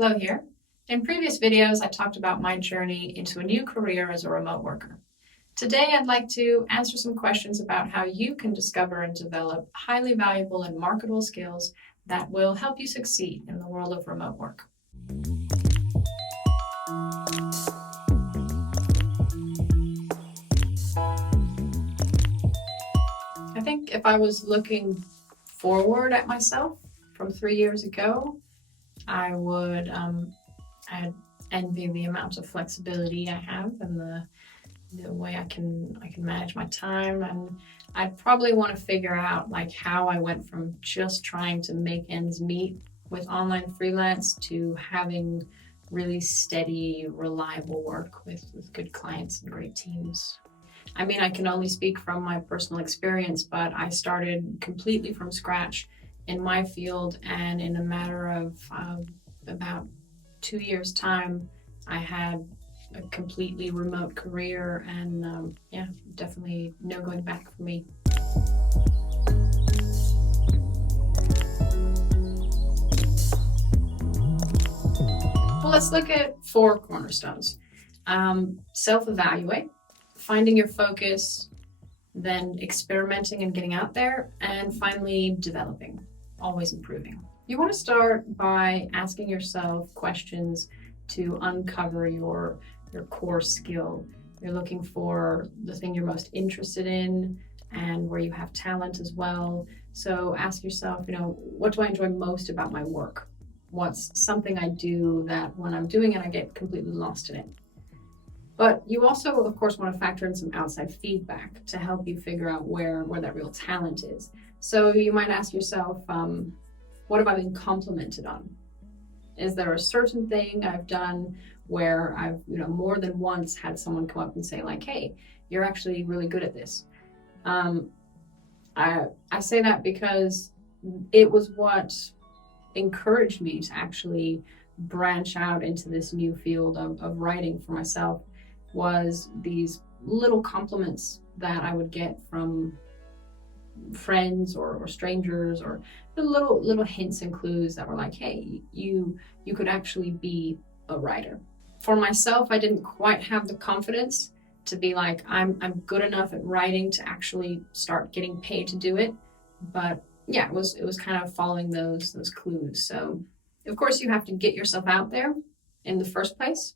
Flo here. In previous videos, I talked about my journey into a new career as a remote worker. Today, I'd like to answer some questions about how you can discover and develop highly valuable and marketable skills that will help you succeed in the world of remote work. I think if I was looking forward at myself from 3 years ago, I would I'd envy the amount of flexibility I have and the way I can manage my time, and I'd probably want to figure out like how I went from just trying to make ends meet with online freelance to having really steady, reliable work with good clients and great teams. I mean, I can only speak from my personal experience, but I started completely from scratch in my field, and in a matter of about 2 years' time, I had a completely remote career, and definitely no going back for me. Well, let's look at 4 cornerstones. Self-evaluate, finding your focus, then experimenting and getting out there, and finally developing, always improving. You want to start by asking yourself questions to uncover your core skill. You're looking for the thing you're most interested in and where you have talent as well. So ask yourself, what do I enjoy most about my work? What's something I do that when I'm doing it, I get completely lost in it? But you also, of course, want to factor in some outside feedback to help you figure out where that real talent is. So you might ask yourself, what have I been complimented on? Is there a certain thing I've done where I've, more than once had someone come up and say like, hey, you're actually really good at this. I say that because it was what encouraged me to actually branch out into this new field of writing for myself, was these little compliments that I would get from friends or strangers, or the little hints and clues that were like, hey, you could actually be a writer. For myself, I didn't quite have the confidence to be like, I'm good enough at writing to actually start getting paid to do it. But yeah, it was kind of following those clues. So of course you have to get yourself out there in the first place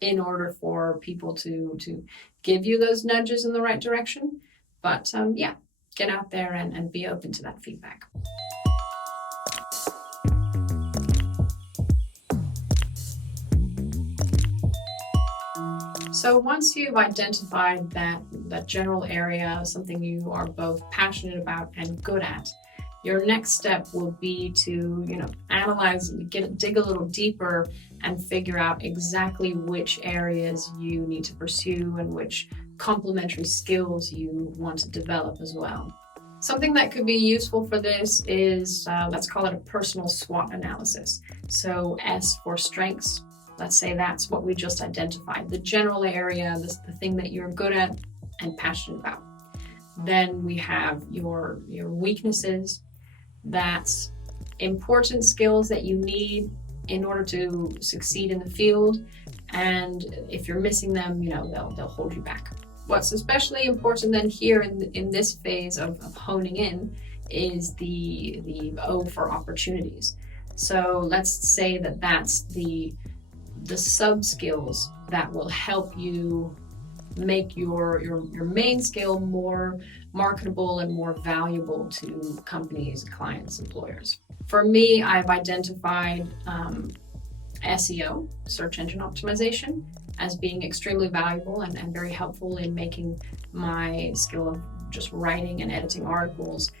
in order for people to give you those nudges in the right direction. But get out there and be open to that feedback. So once you've identified that general area, something you are both passionate about and good at, your next step will be to, analyze, dig a little deeper and figure out exactly which areas you need to pursue and which complementary skills you want to develop as well. Something that could be useful for this is, let's call it a personal SWOT analysis. So S for strengths. Let's say that's what we just identified, the general area, the thing that you're good at and passionate about. Then we have your weaknesses. That's important skills that you need in order to succeed in the field. And if you're missing them, they'll hold you back. What's especially important then here in this phase of honing in is the O for opportunities. So let's say that's the sub skills that will help you make your main skill more marketable and more valuable to companies, clients, employers. For me, I've identified SEO, search engine optimization, as being extremely valuable and very helpful in making my skill of just writing and editing articles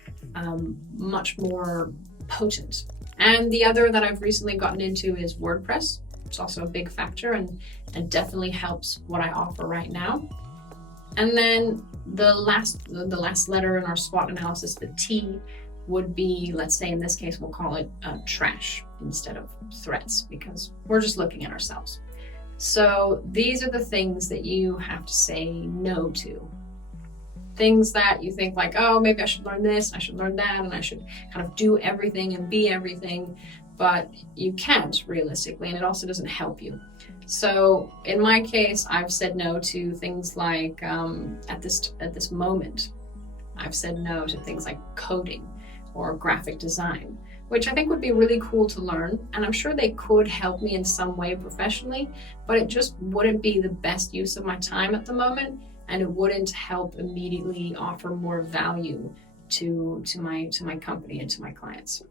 much more potent. And the other that I've recently gotten into is WordPress. It's also a big factor and definitely helps what I offer right now. And then the last letter in our SWOT analysis, the T, would be, let's say in this case, we'll call it trash instead of threats, because we're just looking at ourselves. So these are the things that you have to say no to. Things that you think like, oh, maybe I should learn this, I should learn that, and I should kind of do everything and be everything. but you can't realistically, and it also doesn't help you. So in my case, I've said no to things like, at this moment, I've said no to things like coding or graphic design, which I think would be really cool to learn. And I'm sure they could help me in some way professionally, but it just wouldn't be the best use of my time at the moment. And it wouldn't help immediately offer more value to my company and to my clients.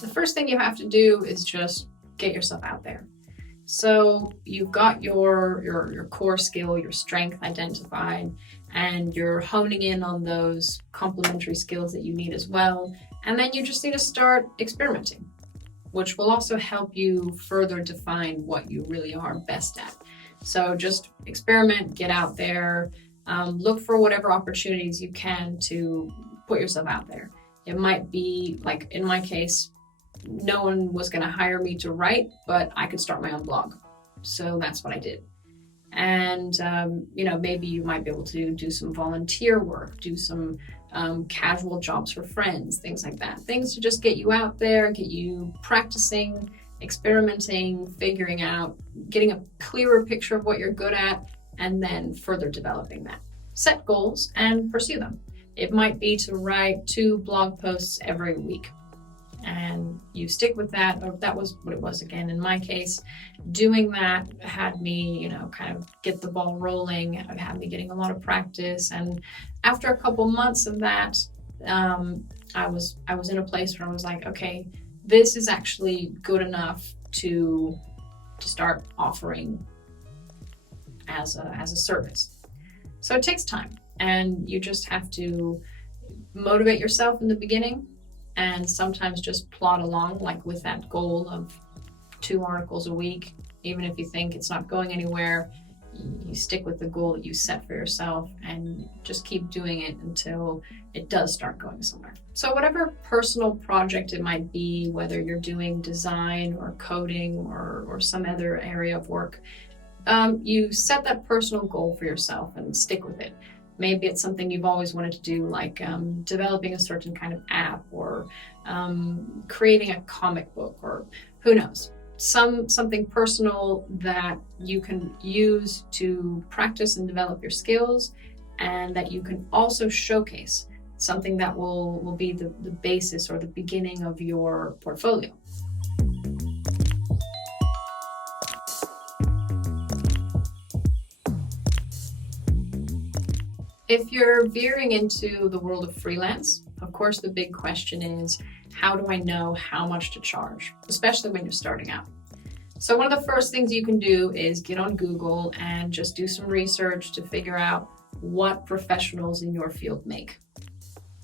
The first thing you have to do is just get yourself out there. So you've got your core skill, your strength identified, and you're honing in on those complementary skills that you need as well. And then you just need to start experimenting, which will also help you further define what you really are best at. So just experiment, get out there, look for whatever opportunities you can to put yourself out there. It might be, like in my case, no one was going to hire me to write, but I could start my own blog. So that's what I did. And, maybe you might be able to do some volunteer work, do some casual jobs for friends, things like that. Things to just get you out there, get you practicing, experimenting, figuring out, getting a clearer picture of what you're good at, and then further developing that. Set goals and pursue them. It might be to write 2 blog posts every week. And you stick with that, or that was what it was again in my case. Doing that had me, kind of get the ball rolling. It had me getting a lot of practice. And after a couple months of that, I was in a place where I was like, okay, this is actually good enough to start offering as a service. So it takes time, and you just have to motivate yourself in the beginning. And sometimes just plod along, like with that goal of 2 articles a week. Even if you think it's not going anywhere, you stick with the goal that you set for yourself and just keep doing it until it does start going somewhere. So whatever personal project it might be, whether you're doing design or coding or some other area of work, you set that personal goal for yourself and stick with it. Maybe it's something you've always wanted to do, like developing a certain kind of app or creating a comic book, or who knows, something personal that you can use to practice and develop your skills, and that you can also showcase, something that will be the basis or the beginning of your portfolio. If you're veering into the world of freelance, of course, the big question is, how do I know how much to charge, especially when you're starting out? So one of the first things you can do is get on Google and just do some research to figure out what professionals in your field make.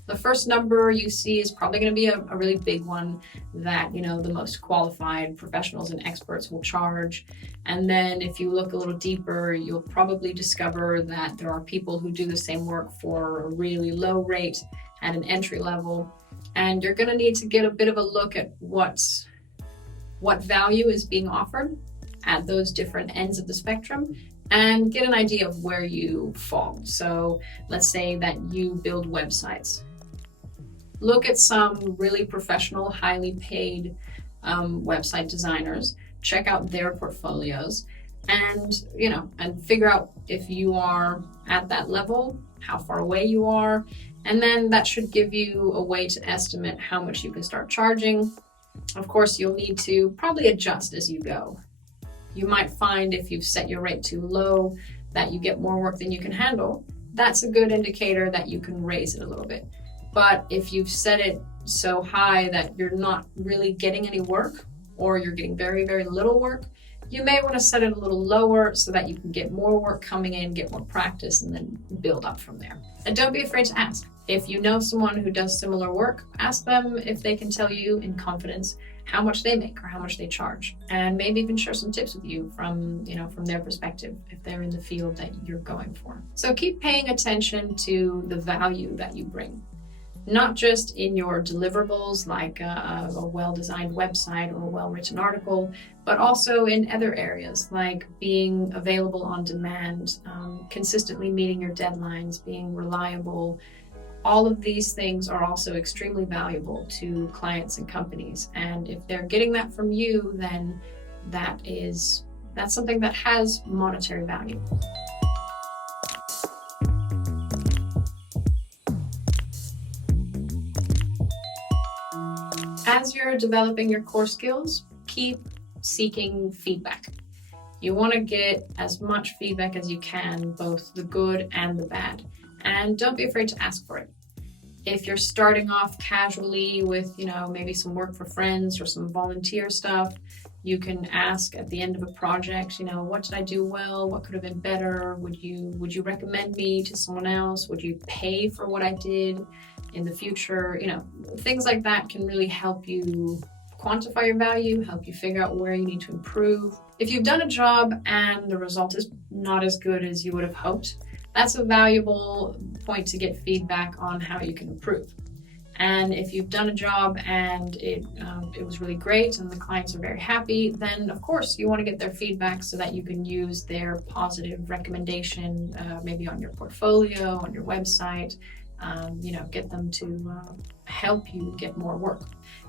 The first number you see is probably going to be a really big one that, the most qualified professionals and experts will charge. And then if you look a little deeper, you'll probably discover that there are people who do the same work for a really low rate at an entry level. And you're going to need to get a bit of a look at what value is being offered at those different ends of the spectrum, and get an idea of where you fall. So let's say that you build websites. Look at some really professional, highly paid website designers, check out their portfolios, and figure out if you are at that level, how far away you are, and then that should give you a way to estimate how much you can start charging. Of course, you'll need to probably adjust as you go. You might find if you've set your rate too low that you get more work than you can handle. That's a good indicator that you can raise it a little bit. But if you've set it so high that you're not really getting any work, or you're getting very, very little work, you may want to set it a little lower so that you can get more work coming in, get more practice, and then build up from there. And don't be afraid to ask. If you know someone who does similar work, ask them if they can tell you in confidence how much they make or how much they charge, and maybe even share some tips with you from their perspective if they're in the field that you're going for. So keep paying attention to the value that you bring. not just in your deliverables like a well-designed website or a well-written article, but also in other areas like being available on demand, consistently meeting your deadlines, being reliable. All of these things are also extremely valuable to clients and companies. And if they're getting that from you, then that's something that has monetary value. As you're developing your core skills, keep seeking feedback. You want to get as much feedback as you can, both the good and the bad, and don't be afraid to ask for it. If you're starting off casually with, maybe some work for friends or some volunteer stuff, you can ask at the end of a project, what did I do well? What could have been better? Would you recommend me to someone else? Would you pay for what I did in the future? Things like that can really help you quantify your value, help you figure out where you need to improve. If you've done a job and the result is not as good as you would have hoped, that's a valuable point to get feedback on how you can improve. And if you've done a job and it was really great and the clients are very happy, then of course you want to get their feedback so that you can use their positive recommendation, maybe on your portfolio, on your website, get them to help you get more work.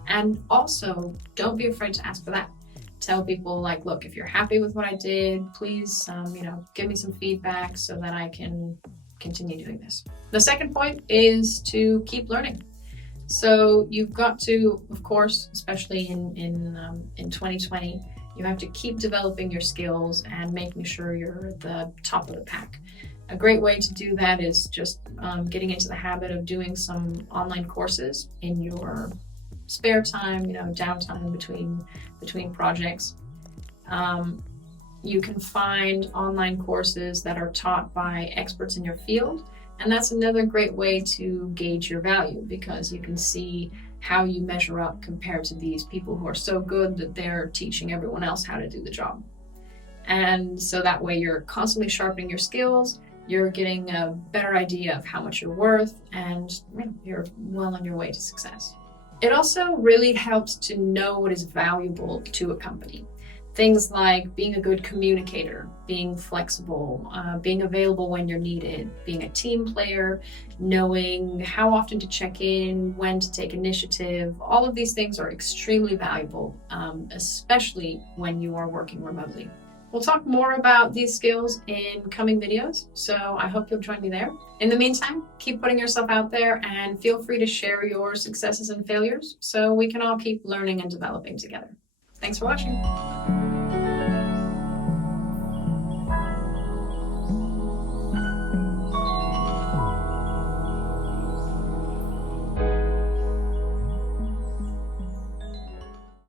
And also, don't be afraid to ask for that. Tell people look, if you're happy with what I did, please, give me some feedback so that I can continue doing this. The second point is to keep learning. So you've got to, of course, especially in 2020, you have to keep developing your skills and making sure you're at the top of the pack. A great way to do that is just getting into the habit of doing some online courses in your spare time, downtime between projects. You can find online courses that are taught by experts in your field, and that's another great way to gauge your value, because you can see how you measure up compared to these people who are so good that they're teaching everyone else how to do the job. And so that way you're constantly sharpening your skills, you're getting a better idea of how much you're worth, and you're well on your way to success. It also really helps to know what is valuable to a company. Things like being a good communicator, being flexible, being available when you're needed, being a team player, knowing how often to check in, when to take initiative. All of these things are extremely valuable, especially when you are working remotely. We'll talk more about these skills in coming videos, so I hope you'll join me there. In the meantime, keep putting yourself out there and feel free to share your successes and failures so we can all keep learning and developing together. Thanks for watching.